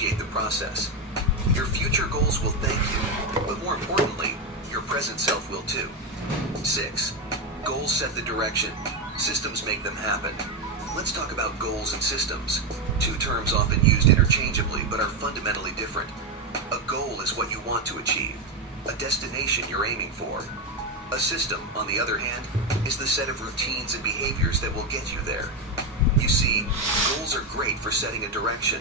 appreciate the process. Your future goals will thank you, but more importantly, your present self will too. 6. Goals set the direction. Systems make them happen. Let's talk about goals and systems. Two terms often used interchangeably but are fundamentally different. A goal is what you want to achieve, a destination you're aiming for. A system, on the other hand, is the set of routines and behaviors that will get you there. You see, goals are great for setting a direction,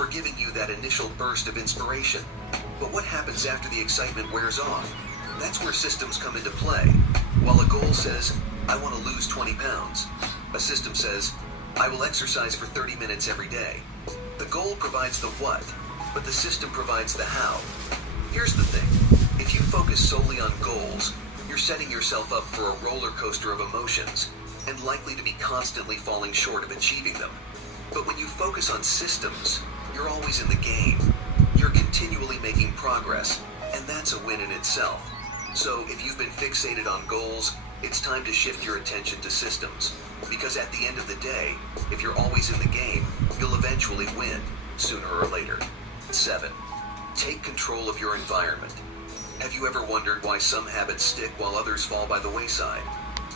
for giving you that initial burst of inspiration. But what happens after the excitement wears off? That's where systems come into play. While a goal says, I want to lose 20 pounds, a system says, I will exercise for 30 minutes every day. The goal provides the what, but the system provides the how. Here's the thing. If you focus solely on goals, you're setting yourself up for a roller coaster of emotions and likely to be constantly falling short of achieving them. But when you focus on systems, you're always in the game. You're continually making progress, and that's a win in itself. So if you've been fixated on goals, it's time to shift your attention to systems. Because at the end of the day, if you're always in the game, you'll eventually win, sooner or later. 7. Take control of your environment. Have you ever wondered why some habits stick while others fall by the wayside?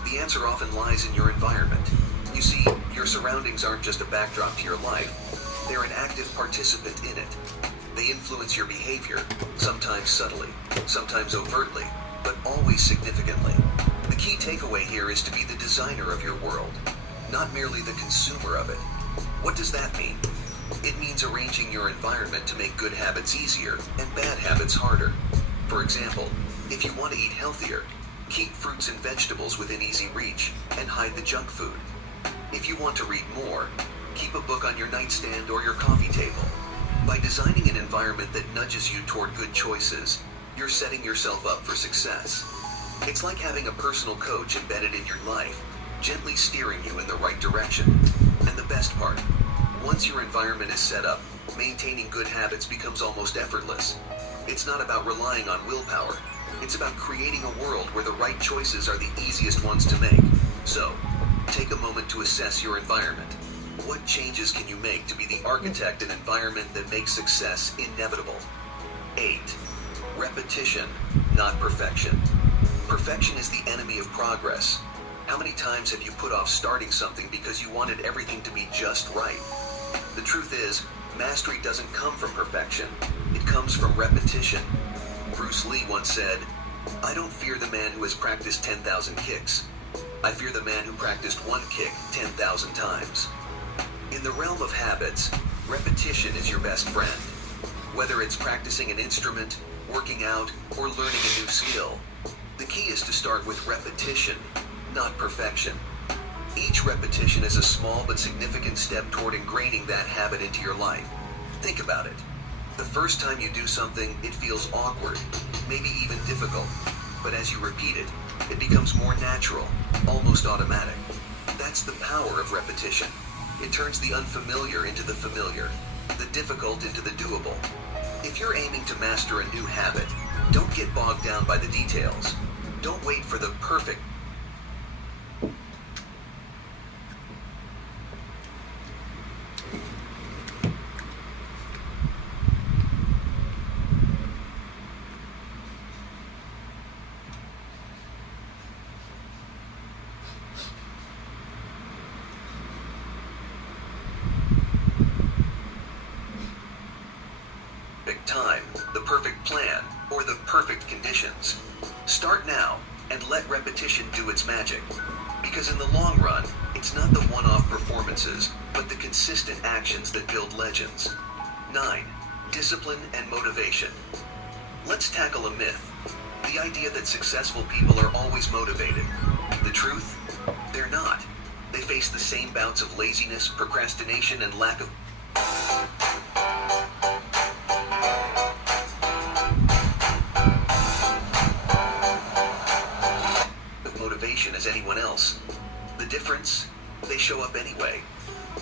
The answer often lies in your environment. You see, your surroundings aren't just a backdrop to your life. They're an active participant in it. They influence your behavior, sometimes subtly, sometimes overtly, but always significantly. The key takeaway here is to be the designer of your world, not merely the consumer of it. What does that mean? It means arranging your environment to make good habits easier and bad habits harder. For example, if you want to eat healthier, keep fruits and vegetables within easy reach and hide the junk food. If you want to read more, keep a book on your nightstand or your coffee table. By designing an environment that nudges you toward good choices, you're setting yourself up for success. It's like having a personal coach embedded in your life, gently steering you in the right direction. And the best part, once your environment is set up, maintaining good habits becomes almost effortless. It's not about relying on willpower. It's about creating a world where the right choices are the easiest ones to make. So, take a moment to assess your environment. What changes can you make to be the architect and environment that makes success inevitable? 8. Repetition, not perfection. Perfection is the enemy of progress. How many times have you put off starting something because you wanted everything to be just right? The truth is, mastery doesn't come from perfection. It comes from repetition. Bruce Lee once said, I don't fear the man who has practiced 10,000 kicks. I fear the man who practiced one kick 10,000 times. In the realm of habits, repetition is your best friend. Whether it's practicing an instrument, working out, or learning a new skill, the key is to start with repetition, not perfection. Each repetition is a small but significant step toward ingraining that habit into your life. Think about it. The first time you do something, it feels awkward, maybe even difficult. But as you repeat it, it becomes more natural, almost automatic. That's the power of repetition. It turns the unfamiliar into the familiar, the difficult into the doable. If you're aiming to master a new habit, don't get bogged down by the details. Don't wait for the perfect. Time, the perfect plan, or the perfect conditions. Start now and let repetition do its magic. Because in the long run, it's not the one-off performances, but the consistent actions that build legends. 9. Discipline and motivation. Let's tackle a myth. The idea that successful people are always motivated. The truth? They're not. They face the same bouts of laziness, procrastination, and lack of motivation as anyone else. The difference? They show up anyway.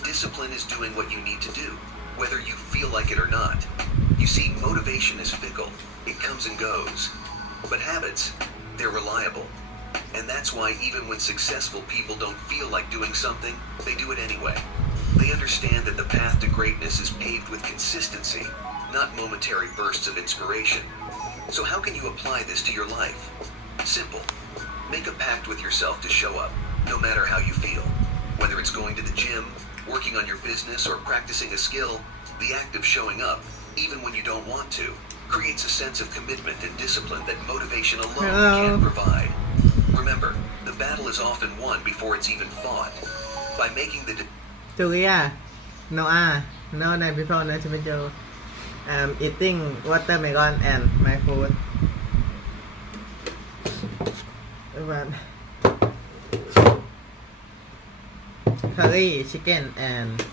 Discipline is doing what you need to do, whether you feel like it or not. You see, motivation is fickle. It comes and goes. But habits, they're reliable. And that's why even when successful people don't feel like doing something, they do it anyway. They understand that the path to greatness is paved with consistency, not momentary bursts of inspiration. So how can you apply this to your life? Simple. Make a pact with yourself to show up, no matter how you feel. Whether it's going to the gym, working on your business, or practicing a skill, the act of showing up, even when you don't want to, creates a sense of commitment and discipline that motivation alone can't provide. Remember, the battle is often won before it's even fought. By making the Julia, no no before no tomato. Eating watermelon and my food. Curry, chicken and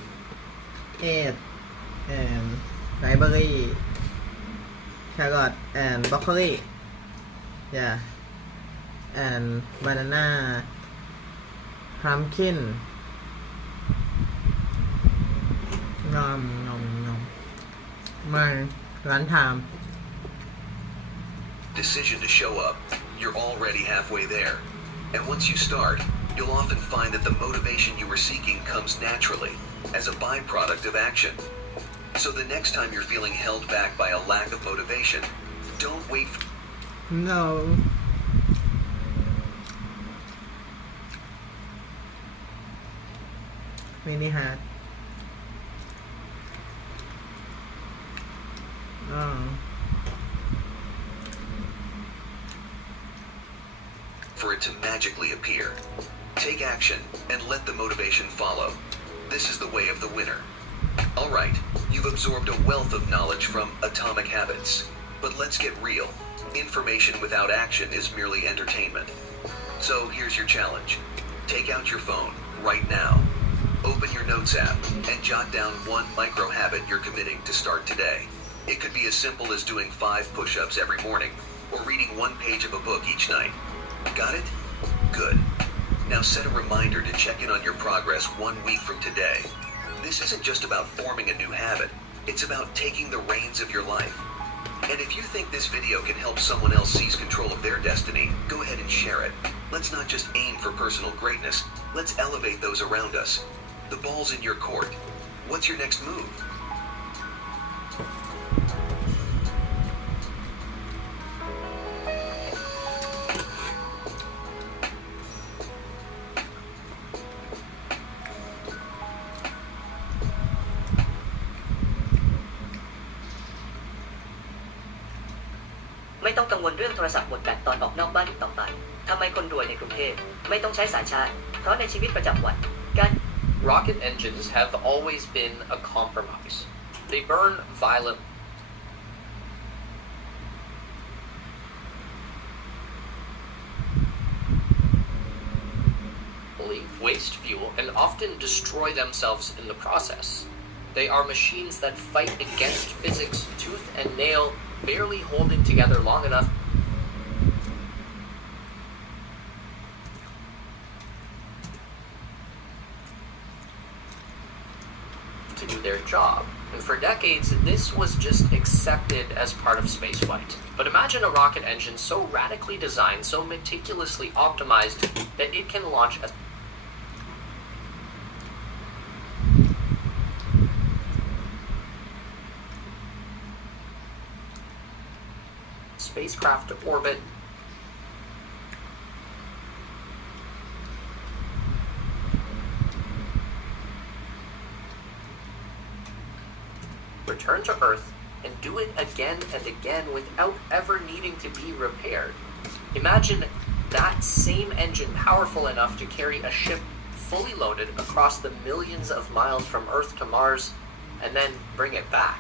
egg and library, carrot and broccoli. Yeah. And banana, pumpkin. My lunchtime. Decision to show up, you're already halfway there. And once you start, you'll often find that the motivation you were seeking comes naturally, as a byproduct of action. So the next time you're feeling held back by a lack of motivation, don't wait for... No. Mini hat. For it to magically appear. Take action and let the motivation follow. This is the way of the winner. Alright, you've absorbed a wealth of knowledge from Atomic Habits. But let's get real. Information without action is merely entertainment. So here's your challenge. Take out your phone right now. Open your notes app and jot down one micro habit you're committing to start today. It could be as simple as doing 5 push-ups every morning or reading 1 page of a book each night. Got it? Good. Now set a reminder to check in on your progress 1 week from today. This isn't just about forming a new habit. It's about taking the reins of your life. And if you think this video can help someone else seize control of their destiny, go ahead and share it. Let's not just aim for personal greatness. Let's elevate those around us. The ball's in your court. What's your next move?ไม่ต้องกังวลเรื่องโทรศัพท์หมดแบตตอนออกนอกบ้านอีกต่อไปทำไมคนรวยในกรุงเทพไม่ต้องใช้สายชาร์จเพราะในชีวิตประจำวันการ Rocket engines have always been a compromise. They burn violently, waste fuel, and often destroy themselves in the process. They are machines that fight against physics tooth and nail, barely holding together long enough to do their job. And for decades, this was just accepted as part of spaceflight. But imagine a rocket engine so radically designed, so meticulously optimized, that it can launch a spacecraft to orbit, return to Earth, and do it again and again without ever needing to be repaired. Imagine that same engine powerful enough to carry a ship fully loaded across the millions of miles from Earth to Mars, and then bring it back.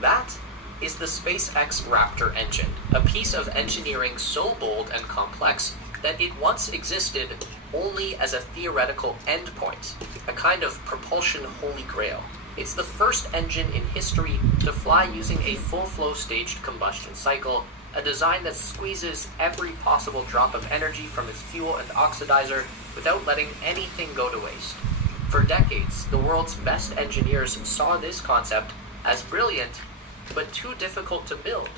That is the SpaceX Raptor engine, a piece of engineering so bold and complex that it once existed only as a theoretical endpoint, a kind of propulsion holy grail. It's the first engine in history to fly using a full-flow staged combustion cycle, a design that squeezes every possible drop of energy from its fuel and oxidizer without letting anything go to waste. For decades, the world's best engineers saw this concept as brilliant, but too difficult to build.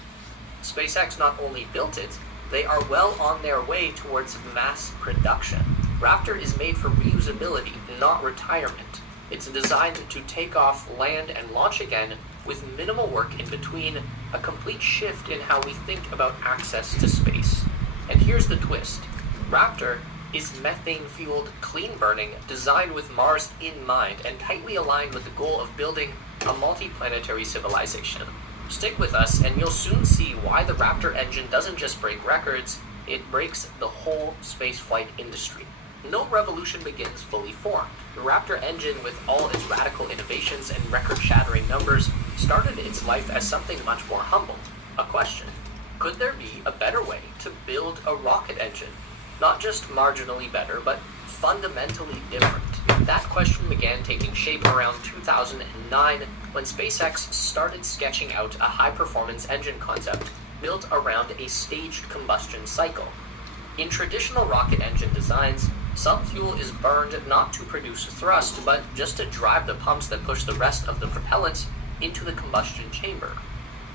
SpaceX not only built it, they are well on their way towards mass production. Raptor is made for reusability, not retirement. It's designed to take off, land, and launch again with minimal work in between, a complete shift in how we think about access to space. And here's the twist. Raptor is methane-fueled, clean-burning, designed with Mars in mind, and tightly aligned with the goal of building a multi-planetary civilization. Stick with us, and you'll soon see why the Raptor engine doesn't just break records, it breaks the whole spaceflight industry. No revolution begins fully formed. The Raptor engine, with all its radical innovations and record-shattering numbers, started its life as something much more humble. A question: could there be a better way to build a rocket engine? Not just marginally better, but fundamentally different. That question began taking shape around 2009 when SpaceX started sketching out a high-performance engine concept built around a staged combustion cycle. In traditional rocket engine designs, some fuel is burned not to produce thrust, but just to drive the pumps that push the rest of the propellant into the combustion chamber.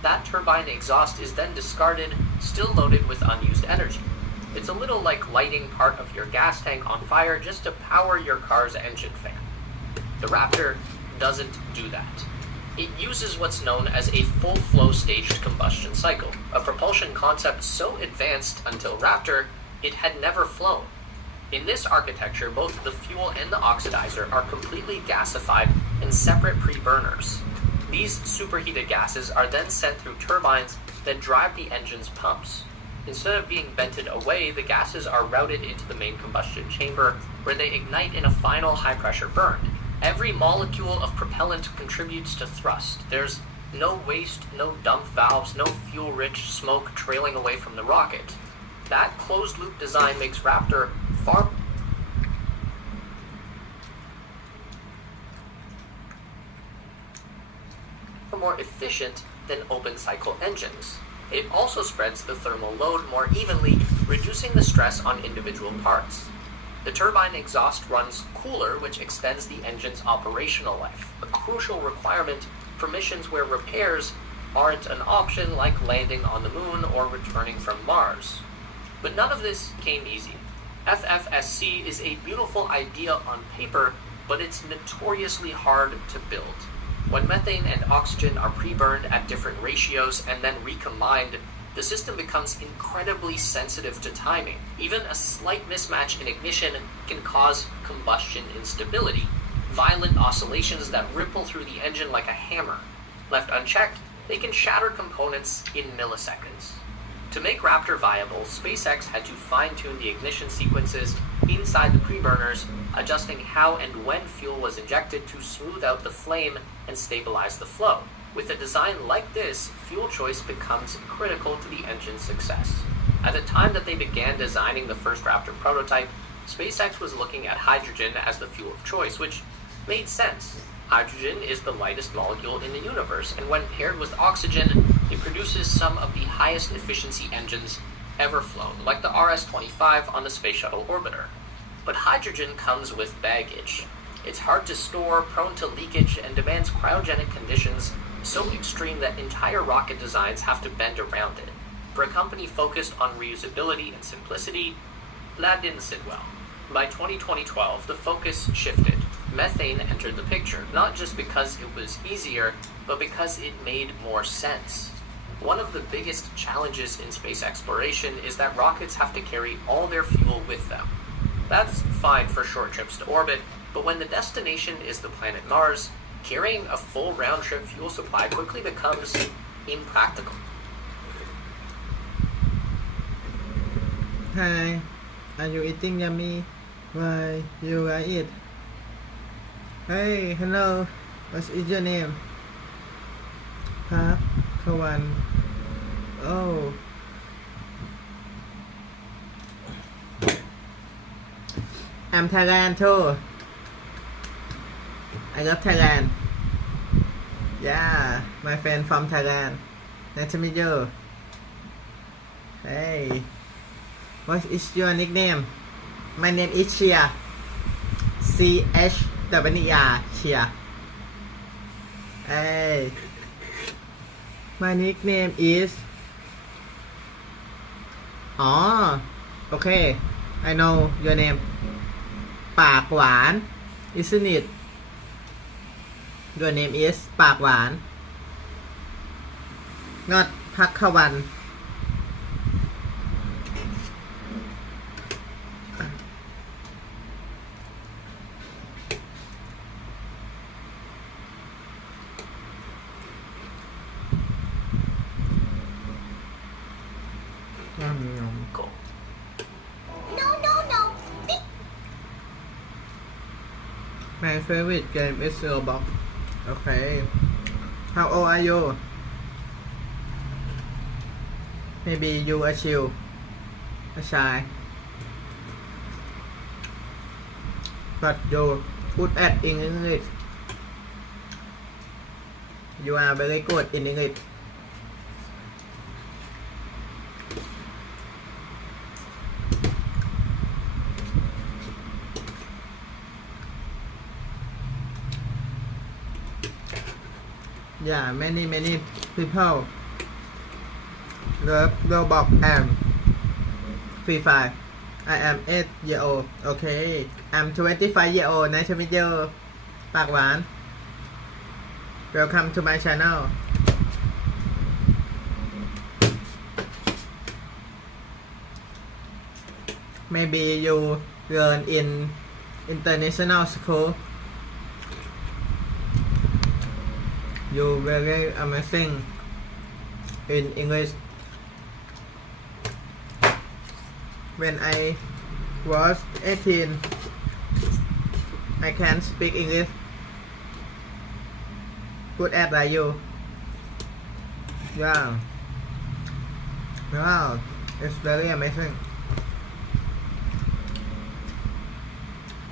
That turbine exhaust is then discarded, still loaded with unused energy. It's a little like lighting part of your gas tank on fire just to power your car's engine fan. The Raptor doesn't do that. It uses what's known as a full-flow staged combustion cycle, a propulsion concept so advanced until Raptor, it had never flown. In this architecture, both the fuel and the oxidizer are completely gasified in separate pre-burners. These superheated gases are then sent through turbines that drive the engine's pumps. Instead of being vented away, the gases are routed into the main combustion chamber, where they ignite in a final high-pressure burn. Every molecule of propellant contributes to thrust. There's no waste, no dump valves, no fuel-rich smoke trailing away from the rocket. That closed-loop design makes Raptor far more efficient than open-cycle engines. It also spreads the thermal load more evenly, reducing the stress on individual parts. The turbine exhaust runs cooler, which extends the engine's operational life, a crucial requirement for missions where repairs aren't an option, like landing on the moon or returning from Mars. But none of this came easy. FFSC is a beautiful idea on paper, but it's notoriously hard to build. When methane and oxygen are pre-burned at different ratios and then recombined, the system becomes incredibly sensitive to timing. Even a slight mismatch in ignition can cause combustion instability, violent oscillations that ripple through the engine like a hammer. Left unchecked, they can shatter components in milliseconds. To make Raptor viable, SpaceX had to fine-tune the ignition sequences inside the pre-burners, adjusting how and when fuel was injected to smooth out the flame and stabilize the flow. With a design like this, fuel choice becomes critical to the engine's success. At the time that they began designing the first Raptor prototype, SpaceX was looking at hydrogen as the fuel of choice, which made sense. Hydrogen is the lightest molecule in the universe, and when paired with oxygen, it produces some of the highest efficiency engines ever flown, like the RS-25 on the Space Shuttle orbiter. But hydrogen comes with baggage. It's hard to store, prone to leakage, and demands cryogenic conditions so extreme that entire rocket designs have to bend around it. For a company focused on reusability and simplicity, that didn't sit well. By 2012, the focus shifted. Methane entered the picture, not just because it was easier, but because it made more sense. One of the biggest challenges in space exploration is that rockets have to carry all their fuel with them. That's fine for short trips to orbit, but when the destination is the planet Mars, carrying a full round-trip fuel supply quickly becomes impractical. Hi, are you eating yummy? Why you are eat? Hey, hello. What is your name? Park Kawan. Oh. I'm Thailand too. I love Thailand. Yeah, my friend from Thailand. Nice to meet you. Hey. What is your nickname? My name is Chia. CHWR Chia. Hey. My nickname is. Oh, okay. I know your name. ปากหวาน isn't it? Your name is ปากหวาน not พักขวัน Cool. No. My favorite game is Roblox. Okay. How old are you? Maybe you are chill, shy. But you good at English. You are very good in English. Yeah, many people love Roblox and Free Fire. I am 8 years old. Okay. I'm 25 years old. Nice to meet you. ปากหวาน Welcome to my channel. Maybe you learn in international school. You very amazing in English. When I was 18, I can speak English good at like you. Yeah. Wow, it's very amazing.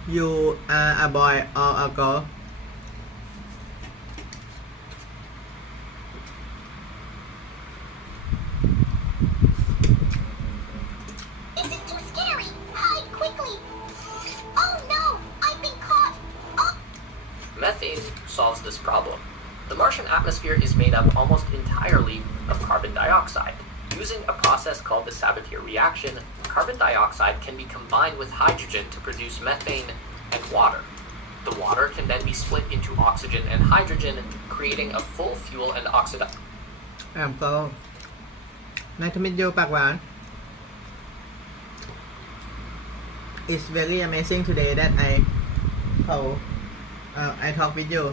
You are a boy or a girl? This is too scary. Hide quickly. Oh no, I've been caught. Oh. Methane solves this problem. The Martian atmosphere is made up almost entirely of carbon dioxide. Using a process called the Sabatier reaction, carbon dioxide can be combined with hydrogen to produce methane and water. The water can then be split into oxygen and hydrogen, creating a full fuel and oxidized. I'm so nice to meet you, ปากหวาน It's very amazing today that I talk with you.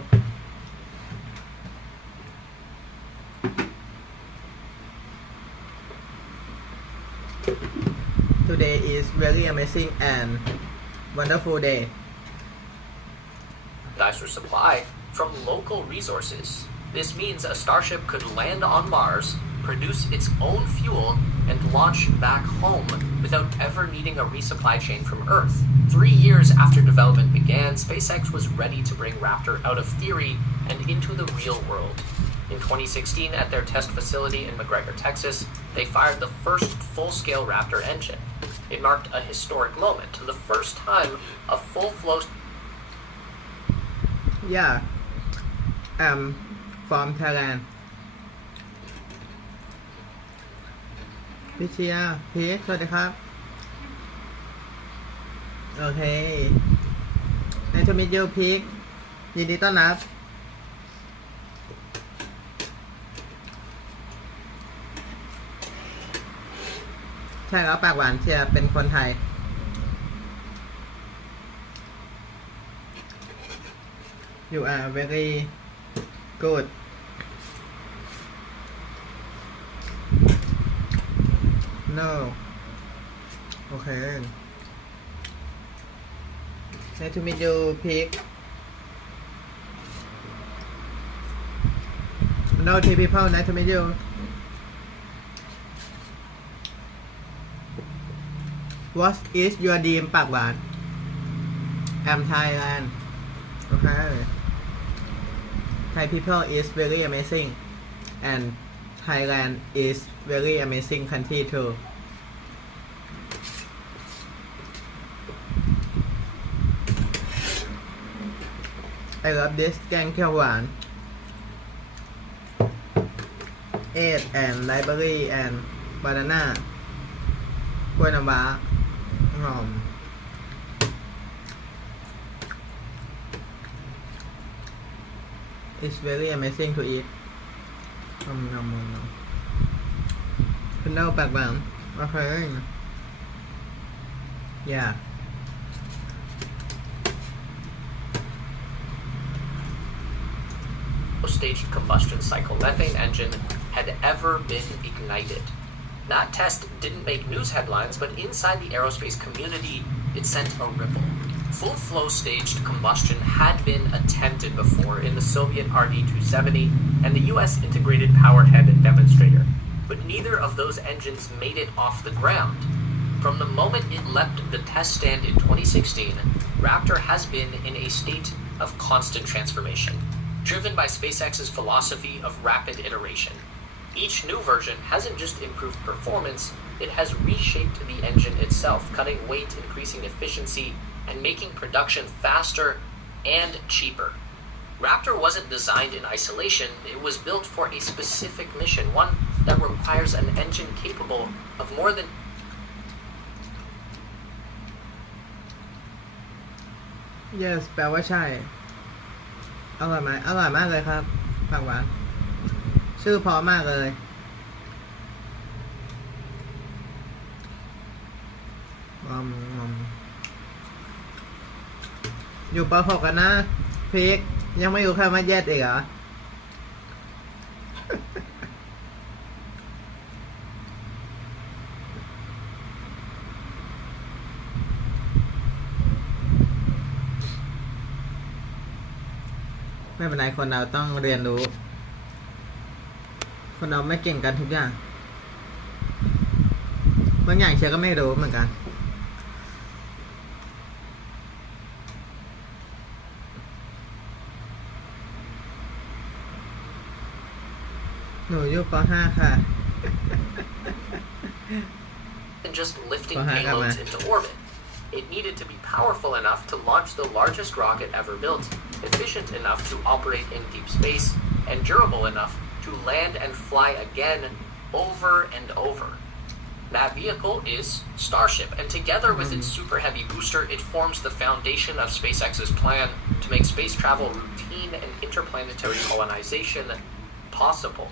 Today is very amazing and wonderful day. Supply from local resources. This means a starship could land on Mars, produce its own fuel, and launch back home without ever needing a resupply chain from Earth. 3 years after development began, SpaceX was ready to bring Raptor out of theory and into the real world. In 2016, at their test facility in McGregor, Texas, they fired the first full-scale Raptor engine. It marked a historic moment, the first time a full-flow... Yeah, I'm from Thailand. พี่เชียร์พีคสวัสดีครับ โอเค Nice to meet you พีคยินดีต้อนรับ ใช่แล้วปากหวานเชียร์เป็นคนไทย You are very good. No. Okay. Nice to meet you, Pig. No, two people. Nice to meet you. What is your dream, ปากหวาน I'm Thailand. Okay. Thai people is very amazing, and Thailand is very amazing country too. I love this แกงเขียวหวาน egg and library and banana กล้วยน้ำว้าหอม it's very amazing to eat คุณเล่าปากหวานโอเค yeah Staged combustion cycle methane engine had ever been ignited. That test didn't make news headlines, but inside the aerospace community, it sent a ripple. Full-flow staged combustion had been attempted before in the Soviet RD-270 and the US integrated powerhead demonstrator, but neither of those engines made it off the ground. From the moment it left the test stand in 2016, Raptor has been in a state of constant transformation, driven by SpaceX's philosophy of rapid iteration. Each new version hasn't just improved performance, it has reshaped the engine itself, cutting weight, increasing efficiency, and making production faster and cheaper. Raptor wasn't designed in isolation, it was built for a specific mission, one that requires an engine capable of more than yes แปลว่าใช่อร่อยไหมอร่อยมากเลยครับปากหวานชื่อเพราะมากเลยอยู่ป.6 กันนะพีกยังไม่อยู่แค่มาแยดอีกเหรอ ไม่เป็นไรคนเราต้องเรียนรู้คนเราไม่เก่งกันทุกอย่างบางอย่างเชียร์ก็ไม่รู้เหมือนกันหนูอยู่ป.5 ค่ะ and just lifting payloads into orbit. It needed to be powerful enough to launch the largest rocket ever built, efficient enough to operate in deep space, and durable enough to land and fly again over and over. That vehicle is Starship, and together with its super heavy booster, it forms the foundation of SpaceX's plan to make space travel routine and interplanetary colonization possible.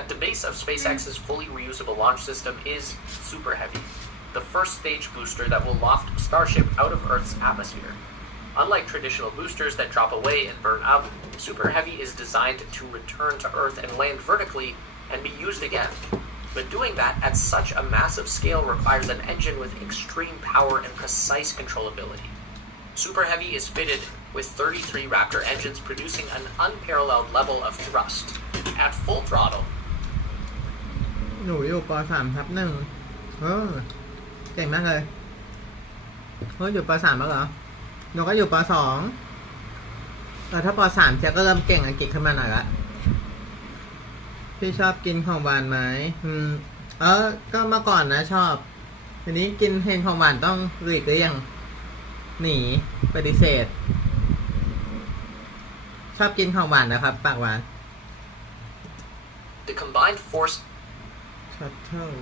At the base of SpaceX's fully reusable launch system is Super Heavy, the first stage booster that will loft Starship out of Earth's atmosphere. Unlike traditional boosters that drop away and burn up, Super Heavy is designed to return to Earth and land vertically and be used again. But doing that at such a massive scale requires an engine with extreme power and precise controllability. Super Heavy is fitted with 33 Raptor engines producing an unparalleled level of thrust. At full throttle, หนูอยู่ป.3/1เก่งมากเลยอยู่ป.3 แล้วเหรอหนูก็อยู่ป.2ถ้าป.3เชียก็เริ่มเก่งอังกฤษขึ้นมาหน่อยละพี่ชอบกินของหวานไหมก็เมื่อก่อนนะชอบทีนี้กินเห็นของหวานต้องหลีกเลี่ยงหนีปฏิเสธชอบกินของหวานนะครับปากหวาน the combined force Shuttle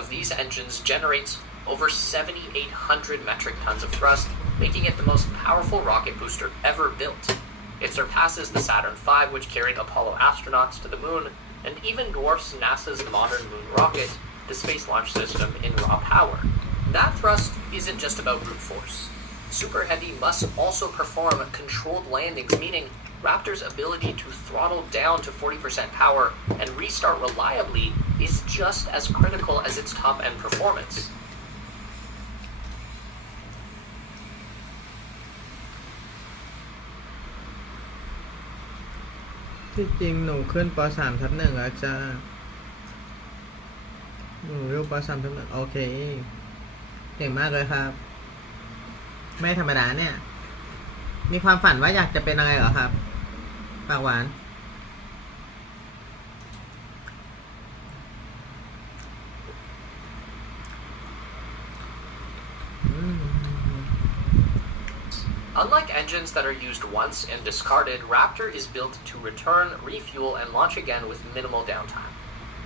of these engines generates over 7,800 metric tons of thrust, making it the most powerful rocket booster ever built. It surpasses the Saturn V, which carried Apollo astronauts to the moon, and even dwarfs NASA's modern moon rocket, the Space Launch System, in raw power. That thrust isn't just about brute force. Super Heavy must also perform controlled landings, meaning Raptor's ability to throttle down to 40% power and restart reliably is just as critical as its top-end performance. ที่จริงหนูขึ้นป.3/1แล้วจ้าหนูอยู่ป.3/1โอเคเก่งมากเลยครับไม่ธรรมดาเนี่ยมีความฝันว่าอยากจะเป็นอะไรเหรอครับปากหวาน Unlike engines that are used once and discarded, Raptor is built to return, refuel, and launch again with minimal downtime.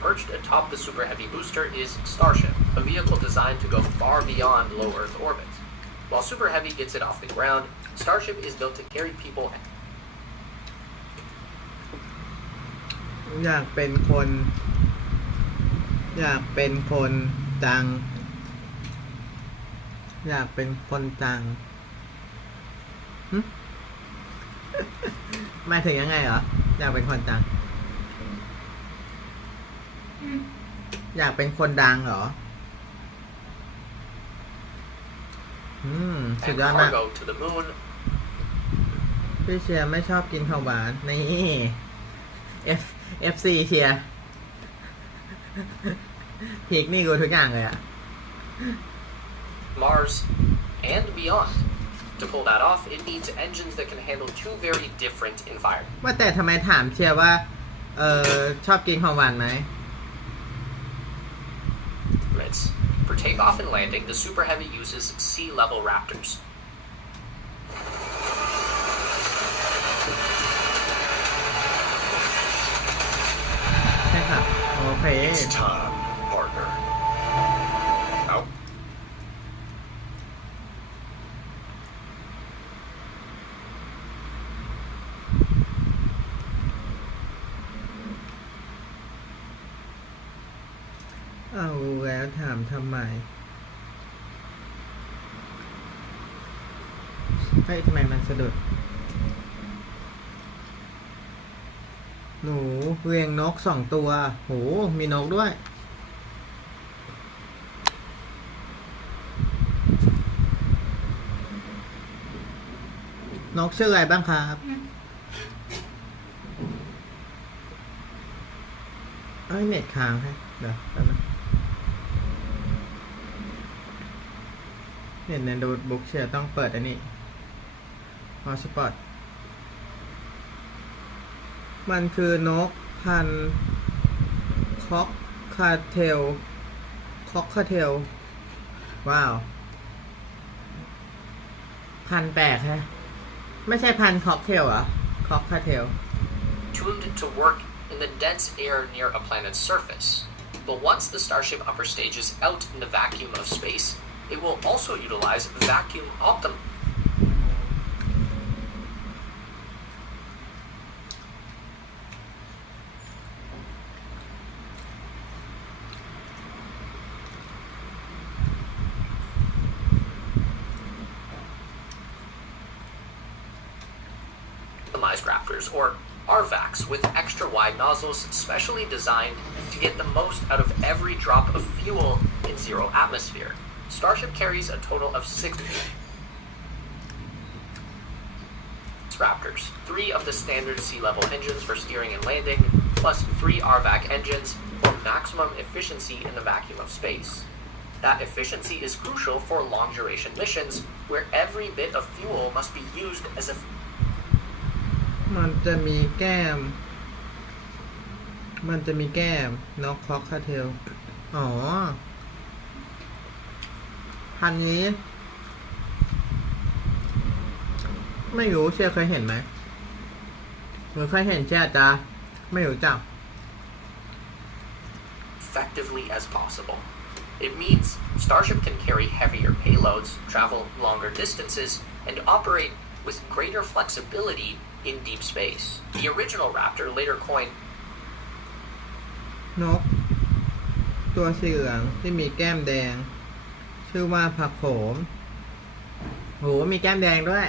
Perched atop the Super Heavy booster is Starship, a vehicle designed to go far beyond low Earth orbits. While Super Heavy gets it off the ground, Starship is built to carry people. อยากเป็นคนดังอยากเป็นคนดังหมายถึงยังไงเหรออยากเป็นคนดังอยากเป็นคนดังเหรอสุด And ยอดมาก cargo to the moon. พี่เชียร์ไม่ชอบกินข้าวหวานนี่ FC เชียร์พีกนี่กูทุกอย่างเลยอะ Mars, and beyond. To pull that off, it needs engines that can handle two very different environments. ว่าแต่ทำไมถามเชียร์ว่าชอบกินของหวานไหม For takeoff and landing, the Super Heavy uses sea-level Raptors. ใช่ค่ะโอเค It's time, partner. Out. เอาแล้วถามทำไมเฮ้ยทำไมมันสะดุดหนูเลี้ยงนก2 ตัวโหมีนกด้วยนกชื่ออะไรบ้างครับเอ้ยเน็ตค้างฮะเดี๋ยวแป๊บนึงเน็ตในโน้ตบุ๊กเชียร์ต้องเปิดอันนี้ฮอตสปอตมันคือนกพันคอกคาเทลว้าวพันแปลกฮะไม่ใช่พันคอกเทลเหรอคอกคาเทล Tuned to work in the dense air near a planet's surface. But once the Starship upper stage is out in the vacuum of space, it will also utilize vacuum optimized Raptors, or RVACs, with extra wide nozzles specially designed to get the most out of every drop of fuel in zero atmosphere. Starship carries a total of 6 Raptors, 3 of the standard sea-level engines for steering and landing, plus 3 RVAC engines for maximum efficiency in the vacuum of space. That efficiency is crucial for long-duration missions, where every bit of fuel must be used as a มันจะมีแก้มนกคอกคาเทลอ๋อพันนี้ไม่รู้เชื่อเคยเห็นไหมหรือเคยเห็นเชื่อจะไม่รู้จัก effectively as possible. It means Starship can carry heavier payloads, travel longer distances, and operate with greater flexibility in deep space. The original Raptor, later coined นกตัวสีเหลืองที่มีแก้มแดงชื่อว่าผักโขมโหมีแก้มแดงด้วย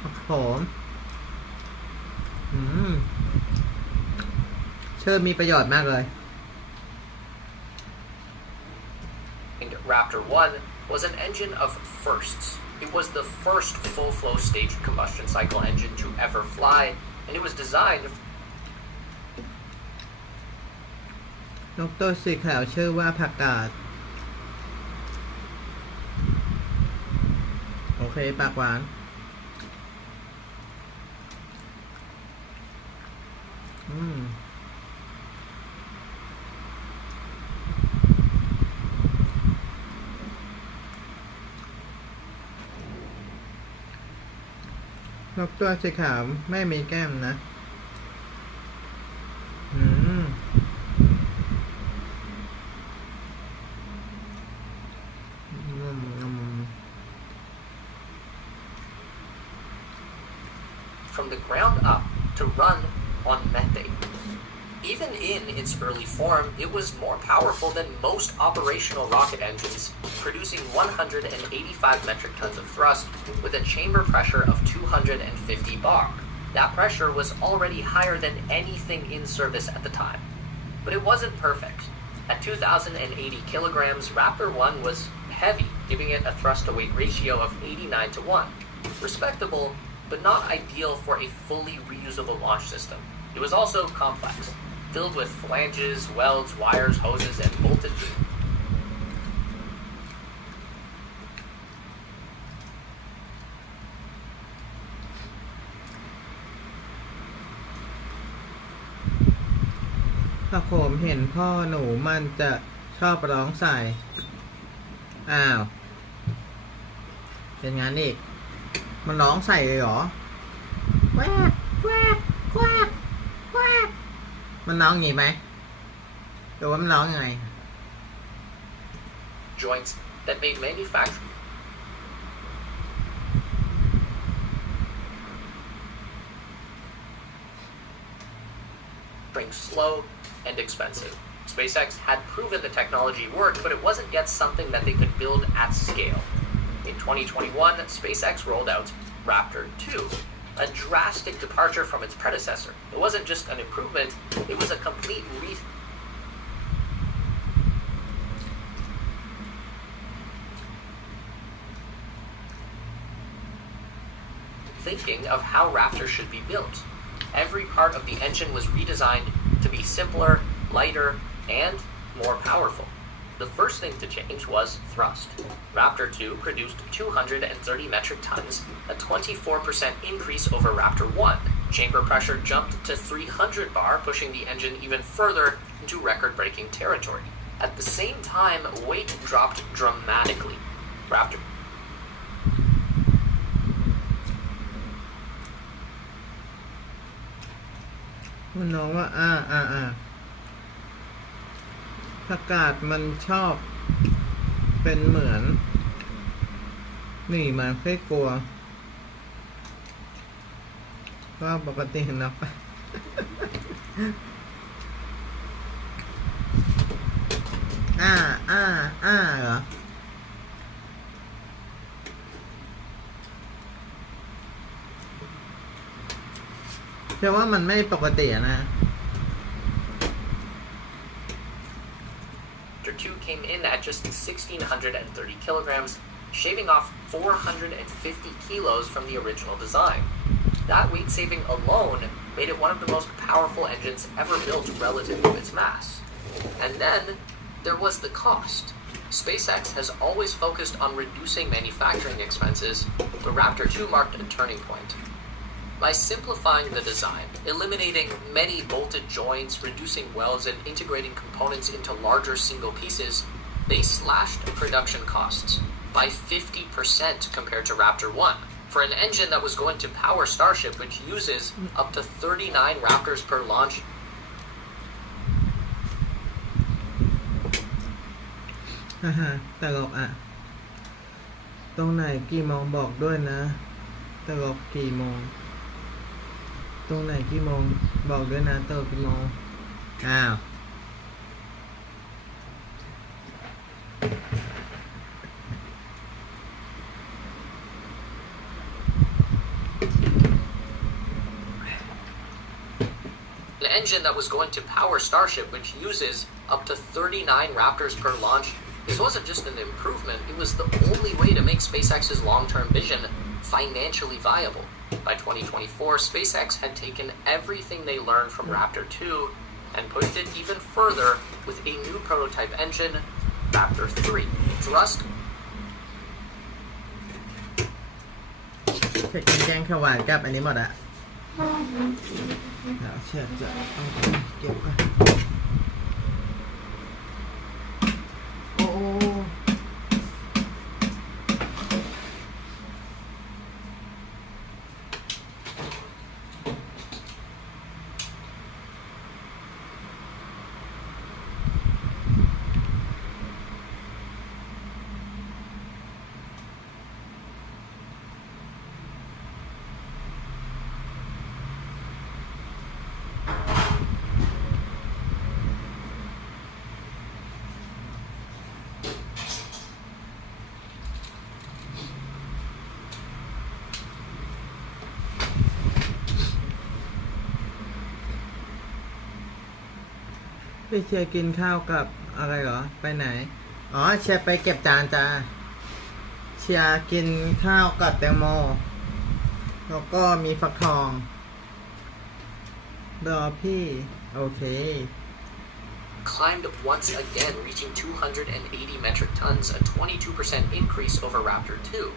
ผักโขมชื่อมีประโยชน์มากเลย Raptor 1 was an engine of firsts. It was the first full-flow staged combustion cycle engine to ever fly, and it was designed นกตัวสีขาวชื่อว่าผักกาดโอเคปากหวานนกตัวสีขาวไม่มีแก้มนะ from the ground up to run on methane. Even in its early form, it was more powerful than most operational rocket engines, producing 185 metric tons of thrust with a chamber pressure of 250 bar. That pressure was already higher than anything in service at the time. But it wasn't perfect. At 2,080 kilograms, Raptor 1 was heavy, giving it a thrust-to-weight ratio of 89 to 1. Respectable, but not ideal for a fully reusable launch system. It was also complex, filled with flanges, welds, wires, hoses, and bolted. ถ้าผมเห็นพ่อหนูมันจะชอบร้องใส่อ้าวเป็นงั้นอีกมันร้องใส่เลยเหรอแวบแวบแวบแวบมันร้องอย่างงี้ไหมหรือว่ามันร้องยังไง Joints that made manufacturing slow and expensive. SpaceX had proven the technology worked, but it wasn't yet something that they could build at scale. In 2021, SpaceX rolled out Raptor 2, a drastic departure from its predecessor. It wasn't just an improvement, it was a complete rethinking of how Raptor should be built. Every part of the engine was redesigned to be simpler, lighter, and more powerful. The first thing to change was thrust. Raptor 2 produced 230 metric tons, a 24% increase over Raptor 1. Chamber pressure jumped to 300 bar, pushing the engine even further into record-breaking territory. At the same time, weight dropped dramatically. Raptor มันน้องว่าผักกาดมันชอบเป็นเหมือนนี่มันแค่กลัวก็ปกตินะปะเหรอเชื่อว่ามันไม่ปกตินะ 2 came in at just 1,630 kilograms, shaving off 450 kilos from the original design. That weight saving alone made it one of the most powerful engines ever built relative to its mass. And then there was the cost. SpaceX has always focused on reducing manufacturing expenses, but Raptor 2 marked a turning point. By simplifying the design, eliminating many bolted joints, reducing welds, and integrating components into larger single pieces, they slashed production costs by 50% compared to Raptor 1. For an engine that was going to power Starship, which uses up to 39 Raptors per launch, ตลกตรงไหนกี่โมงบอกด้วยนะตลกกี่โมงตรงไหนกี่โมงบอกด้วยนะตลกกี่โมงan engine that was going to power Starship, which uses up to 39 Raptors per launch, this wasn't just an improvement, it was the only way to make SpaceX's long-term vision financially viable. By 2024, SpaceX had taken everything they learned from Raptor 2 and pushed it even further with a new prototype engine, Raptor 3. Thrust แจ้งขวานกับอันนี้หมดเชื่อจะเก็บก่อนโอ้ โ พี่เชียร์กินข้าวกับอะไรเหรอ ไปไหน อ๋อเชียร์ไปเก็บจานจ้าเชียร์กินข้าวกับแตงโมแล้วก็มีฟักทองรอพี่ โอเค Climbed once again, reaching 280 metric tons, a 22% increase over Raptor 2.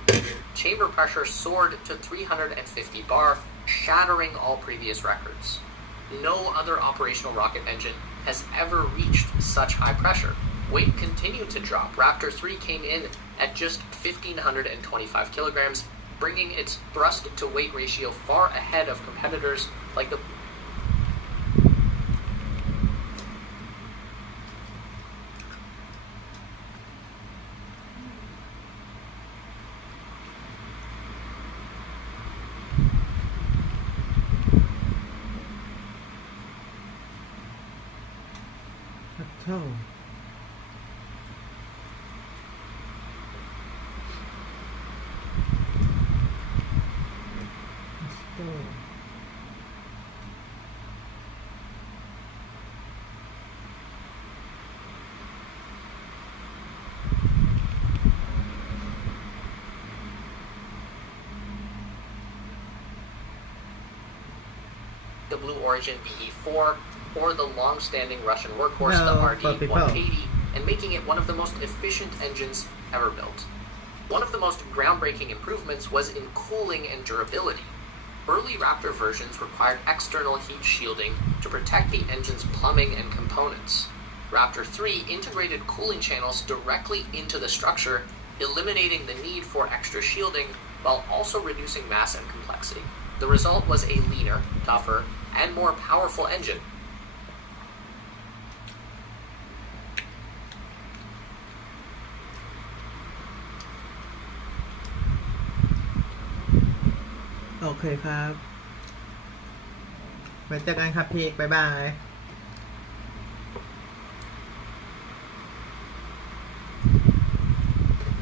Chamber pressure soared to 350 bar, shattering all previous records. No other operational rocket engine has ever reached such high pressure. Weight continued to drop. Raptor 3 came in at just 1,525 kilograms, bringing its thrust-to-weight ratio far ahead of competitors like the Oh. Let's go. the Blue Origin BE-4 or the long-standing Russian workhorse, No, the but RD-180, and making it one of the most efficient engines ever built. One of the most groundbreaking improvements was in cooling and durability. Early Raptor versions required external heat shielding to protect the engine's plumbing and components. Raptor 3 integrated cooling channels directly into the structure, eliminating the need for extra shielding while also reducing mass and complexity. The result was a leaner, tougher, and more powerful engine. โอเคครับไว้เจอกันครับพี่บ๊ายบาย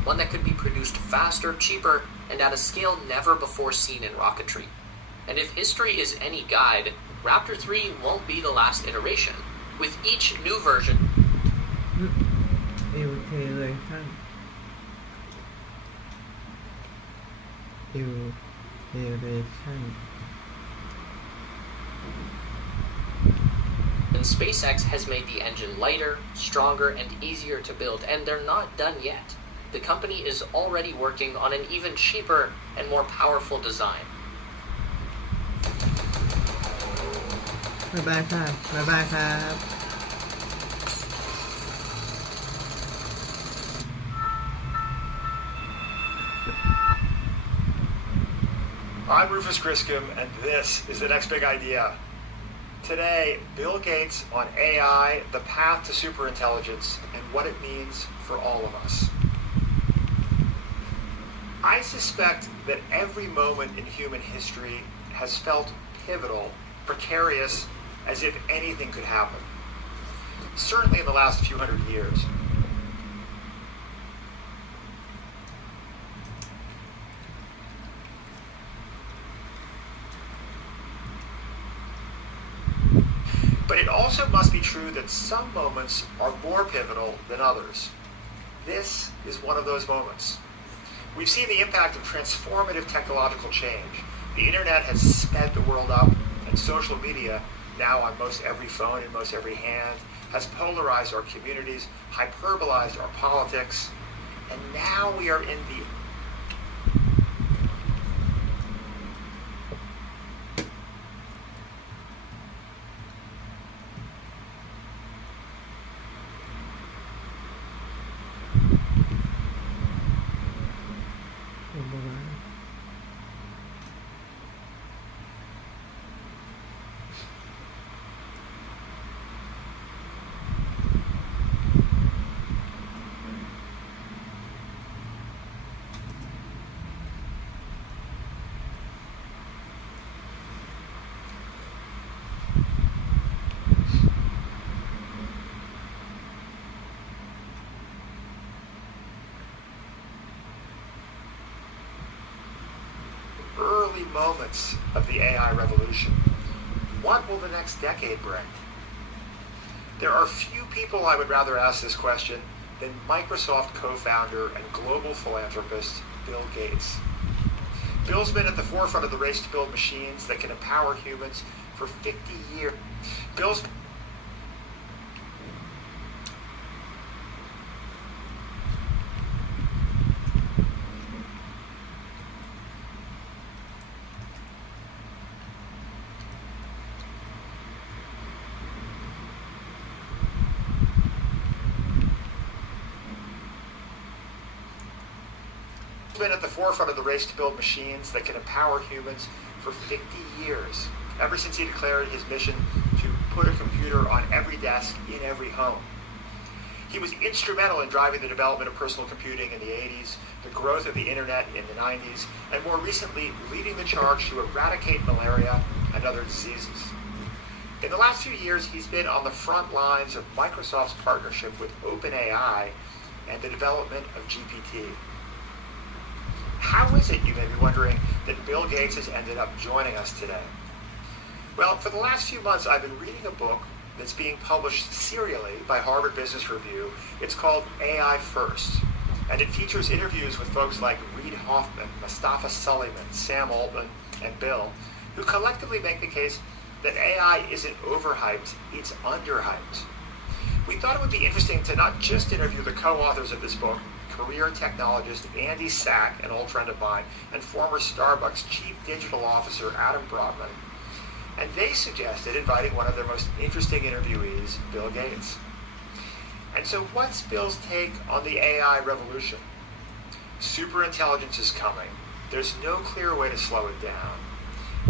One that could be produced faster, cheaper, and at a scale never before seen in rocketry. And if history is any guide, Raptor 3 won't be the last iteration. With each new version, โอเคเลยท่านAffirmation and SpaceX has made the engine lighter, stronger, and easier to build, and they're not done yet. The company is already working on an even cheaper and more powerful design. บ๊ายบายค่ะบ๊ายบายครับ I'm Rufus Griscom, and this is the next big idea. Today, Bill Gates on AI, the path to superintelligence, and what it means for all of us. I suspect that every moment in human history has felt pivotal, precarious, as if anything could happen. Certainly in the last few hundred years. But it also must be true that some moments are more pivotal than others. This is one of those moments. We've seen the impact of transformative technological change. The internet has sped the world up, and social media, now on most every phone in most every hand, has polarized our communities, hyperbolized our politics, and now we are in the early moments of the AI revolution. What will the next decade bring? There are few people I would rather ask this question than Microsoft co-founder and global philanthropist Bill Gates. Bill's been at the forefront of the race to build machines that can empower humans for 50 years. Bill's been at the forefront of the race to build machines that can empower humans for 50 years, ever since he declared his mission to put a computer on every desk in every home. He was instrumental in driving the development of personal computing in the 80s, the growth of the internet in the 90s, and more recently, leading the charge to eradicate malaria and other diseases. In the last few years, he's been on the front lines of Microsoft's partnership with OpenAI and the development of GPT. How is it, you may be wondering, that Bill Gates has ended up joining us today? Well, for the last few months, I've been reading a book that's being published serially by Harvard Business Review. It's called AI First, and it features interviews with folks like Reid Hoffman, Mustafa Suleyman, Sam Altman, and Bill, who collectively make the case that AI isn't overhyped, it's underhyped. We thought it would be interesting to not just interview the co-authors of this book, career technologist Andy Sack, an old friend of mine, and former Starbucks chief digital officer Adam Brotman. And they suggested inviting one of their most interesting interviewees, Bill Gates. And so what's Bill's take on the AI revolution? Superintelligence is coming. There's no clear way to slow it down.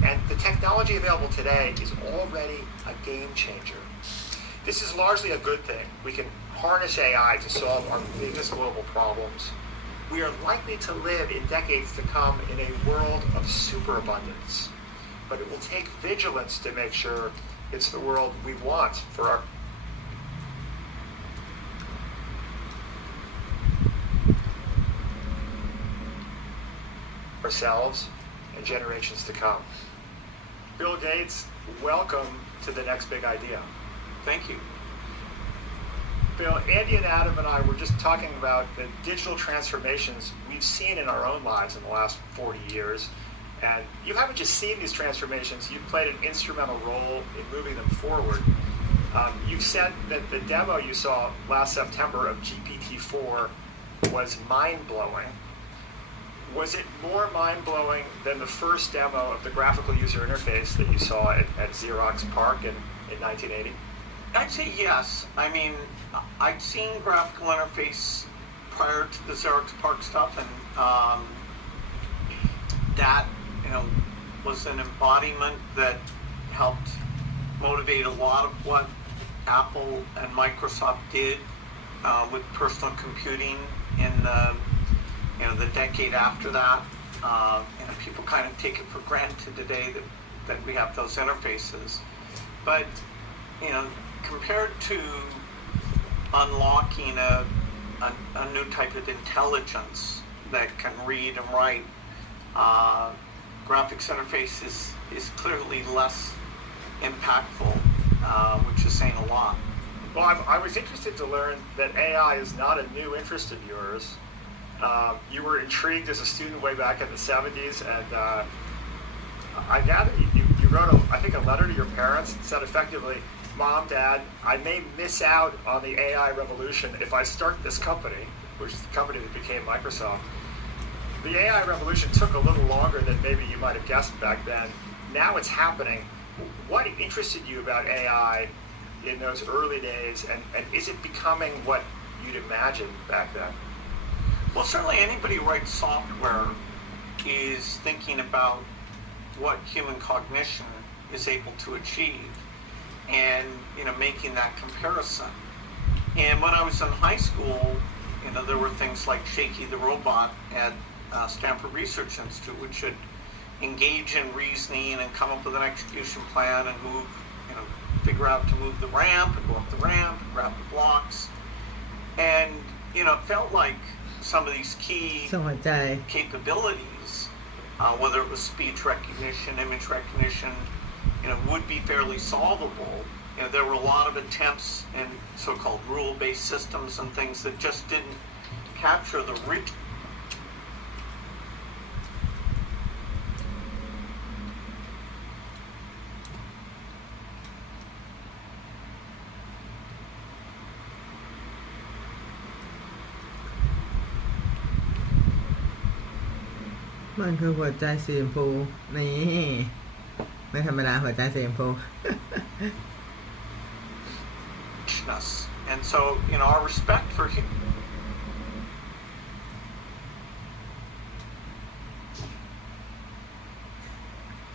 And the technology available today is already a game changer. This is largely a good thing. We can harness AI to solve our biggest global problems. We are likely to live in decades to come in a world of superabundance. But it will take vigilance to make sure it's the world we want for ourselves and generations to come. Bill Gates, welcome to the next big idea. Thank you. Bill, Andy and Adam and I were just talking about the digital transformations we've seen in our own lives in the last 40 years. And you haven't just seen these transformations, you've played an instrumental role in moving them forward. You said that the demo you saw last September of GPT-4 was mind-blowing. Was it more mind-blowing than the first demo of the graphical user interface that you saw at Xerox PARC in 1980? I'd say yes. I mean, I'd seen graphical interface prior to the Xerox PARC stuff, and that, was an embodiment that helped motivate a lot of what Apple and Microsoft did with personal computing in the decade after that. People kind of take it for granted today that we have those interfaces. But, compared to unlocking a new type of intelligence that can read and write, graphics interface is clearly less impactful, which is saying a lot. Well, I was interested to learn that AI is not a new interest of yours. You were intrigued as a student way back in the 70s, and I gather you wrote, a letter to your parents that said effectively, Mom, Dad, I may miss out on the AI revolution if I start this company, which is the company that became Microsoft. The AI revolution took a little longer than maybe you might have guessed back then. Now it's happening. What interested you about AI in those early days, and is it becoming what you'd imagined back then? Well, certainly anybody who writes software is thinking about what human cognition is able to achieve and, making that comparison. And when I was in high school, there were things like Shaky the Robot at Stanford Research Institute, which should engage in reasoning and come up with an execution plan and move, figure out to move the ramp and go up the ramp and grab the blocks. And, it felt like some of these key capabilities, whether it was speech recognition, image recognition, would be fairly solvable. there were a lot of attempts in so-called rule-based systems and things that just didn't capture the rich. มันคือหัวใจสีชมพูนี่ไม่ธรรมดาหัวใจสีชมพู And so, our respect for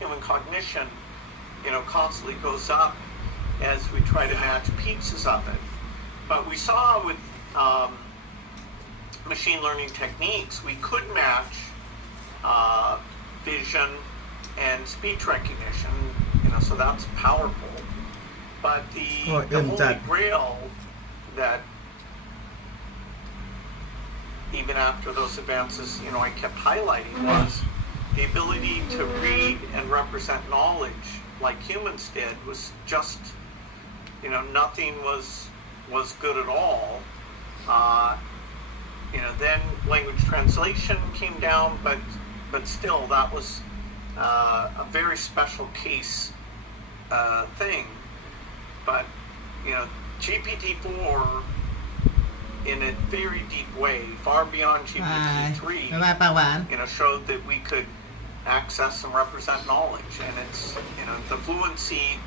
human cognition, constantly goes up as we try to match pieces of it. But we saw with machine learning techniques, we could match vision and speech recognition, so that's powerful. But the holy grail that even after those advances, I kept highlighting was the ability to read and represent knowledge like humans did was just, nothing was good at all. Then language translation came down, but still that was a very special case thing. But GPT-4 in a very deep way, far beyond GPT-3, showed that we could access and represent knowledge, and it's the fluency